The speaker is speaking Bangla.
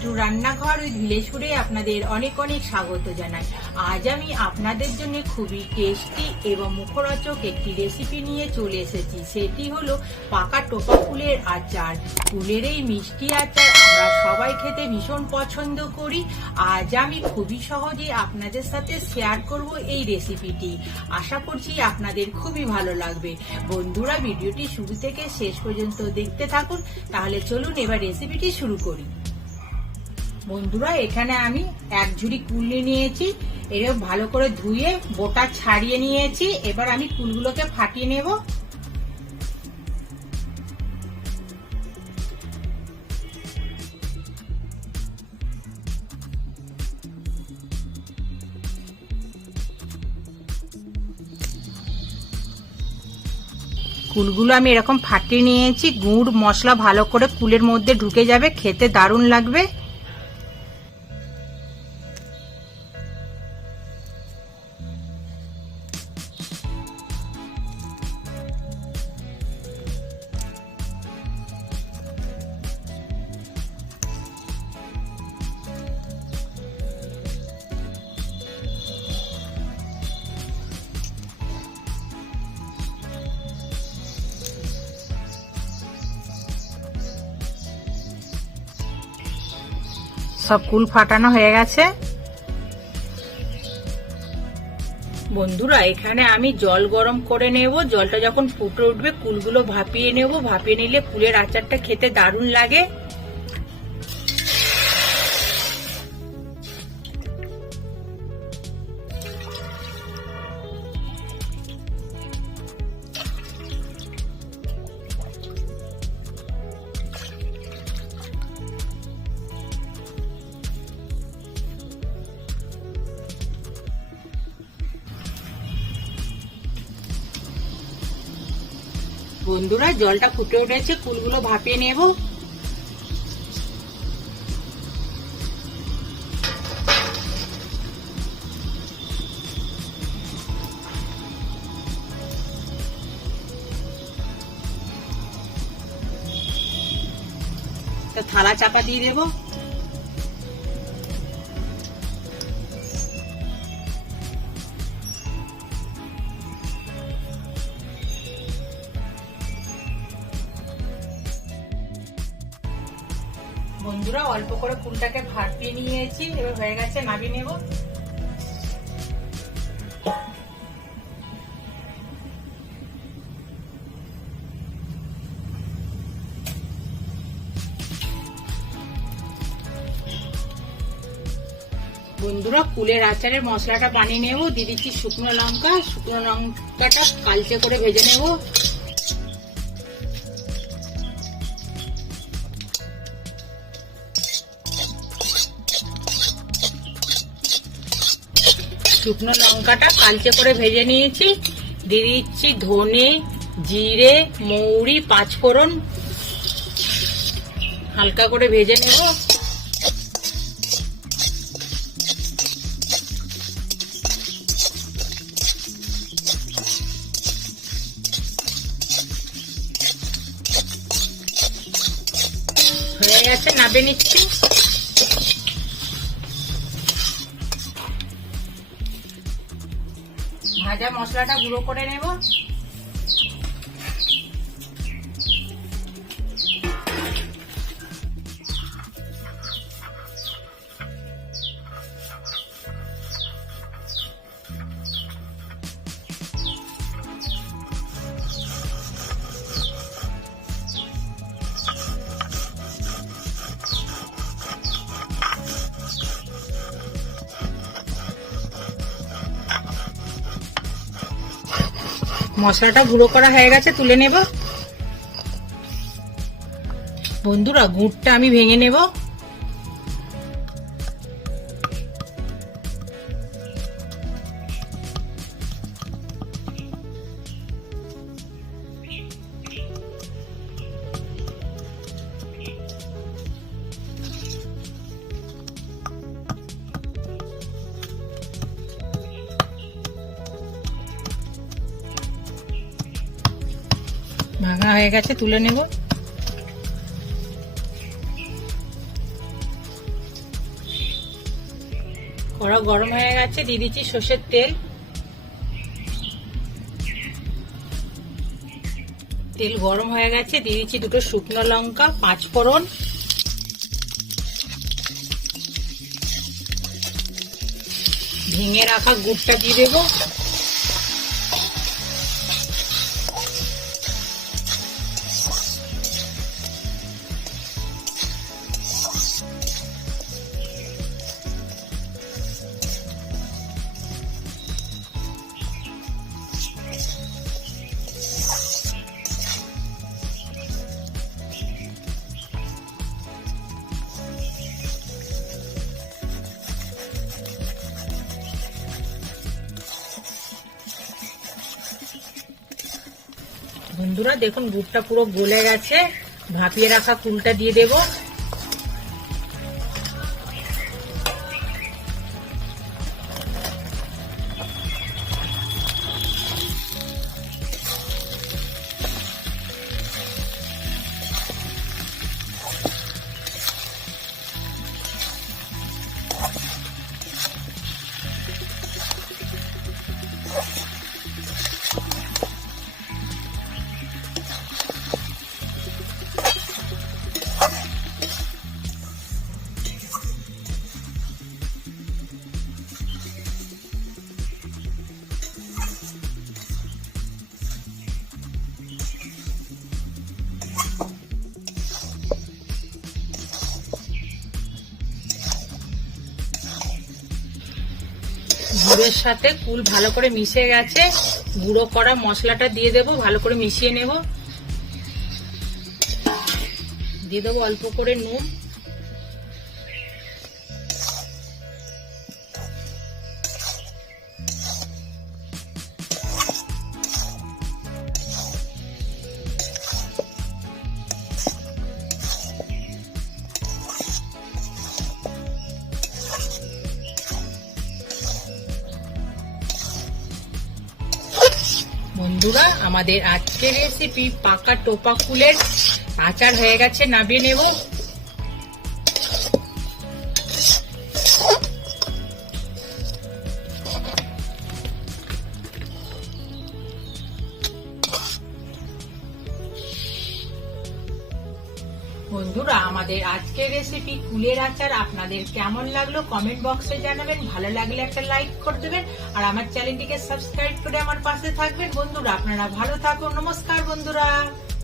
মিঠু রান্নাঘর উইথ ভিলেজপুরে আপনাদের অনেক অনেক স্বাগত জানাই। আজ আমি আপনাদের জন্য খুবই টেস্টি এবং মুখরোচক একটি রেসিপি নিয়ে চলে এসেছি। সেটি হলো পাকা টোপা ফুলের আচার। ফুলের এই মিষ্টি আচার আমরা সবাই খেতে ভীষণ পছন্দ করি। আজ আমি খুবই সহজে আপনাদের সাথে শেয়ার করব এই রেসিপিটি আশা করছি আপনাদের খুবই ভালো লাগবে। বন্ধুরা, ভিডিওটি শুরু থেকে শেষ পর্যন্ত দেখতে থাকুন। তাহলে চলুন এবার রেসিপিটি শুরু করি। বন্ধুরা, এখানে আমি এক ঝুড়ি কুল নিয়ে নিয়েছি এরকম ভালো করে ধুয়ে বোটা ছাড়িয়ে নিয়েছি, এবার আমি কুলগুলোকে ফাটিয়ে নেব। কুলগুলো আমি এরকম ফাটিয়ে নিয়েছি, গুড় মশলা ভালো করে কুলের মধ্যে ঢুকে যাবে, খেতে দারুণ লাগবে। সব কুল ফাটানো হয়ে গেছে। বন্ধুরা, এখানে আমি জল গরম করে নেব। জলটা যখন ফুটে উঠবে, কুলগুলো ভাপিয়ে নেব। ভাপিয়ে নিলে কুলের আচারটা খেতে দারুণ লাগে। বন্ধুরা জলটা ফুটে উঠেছে কুলগুলো ভাপিয়ে নেব। থালা চাপা দিয়ে দেবো। বন্ধুরা অল্প করে ফুলটাকে ভাপিয়ে নিয়েছি, এবার হয়ে গেছে নামিয়ে নেব। বন্ধুরা কুলের আচারের মশলাটা বানিয়ে নেব। দিয়ে দিচ্ছি শুকনো লঙ্কা, শুকনো লঙ্কাটা কালচে করে ভেজে নেব। শুকনো লঙ্কাটা কালচে করে ভেজে নিয়েছি। দিয়ে দিচ্ছি ধনে, জিরে, মৌরি, পাঁচফোড়ন। হালকা করে ভেজে নেব। হয়ে গেছে, নাবে নিচ্ছি। ভাজা মশলাটা গুঁড়ো করে নেব। মশলাটা গুঁড়ো করা হয়ে গেছে তুলে নেব। বন্ধুরা গুড়টা আমি ভেঙে নেব। ভাঙা হয়ে গেছে, তুলে নেব। কড়া গরম হয়ে গেছে, দিয়ে দিচ্ছি সর্ষের তেল। তেল গরম হয়ে গেছে, দিয়ে দিচ্ছি দুটো শুকনো লঙ্কা, পাঁচ ফোড়ন। ভেঙে রাখা গুড়টা দিয়ে দেবো। বন্ধুরা দেখুন গুড়টা পুরো গলে গেছে। ভাপিয়ে রাখা কুলটা দিয়ে দেব। গুড়ের সাথে কুল ভালো করে মিশে গেছে। গুঁড়ো করা মশলাটা দিয়ে দেব, ভালো করে মিশিয়ে নেব। দিয়ে দেবো অল্প করে নুন। বন্ধুরা আমাদের আজকের রেসিপি পাকা টোপা ফুলের আচার হয়ে গেছে। নাবিয়ে নেব। বন্ধুরা, আমাদের আজকের রেসিপি কুলের আচার আপনাদের কেমন লাগল কমেন্ট বক্সে জানাবেন। ভালো লাগলে একটা লাইক করে দেবেন আর আমার চ্যানেলটিকে সাবস্ক্রাইব করে আমার পাশে থাকবেন। বন্ধুরা, আপনারা ভালো থাকুন। নমস্কার বন্ধুরা।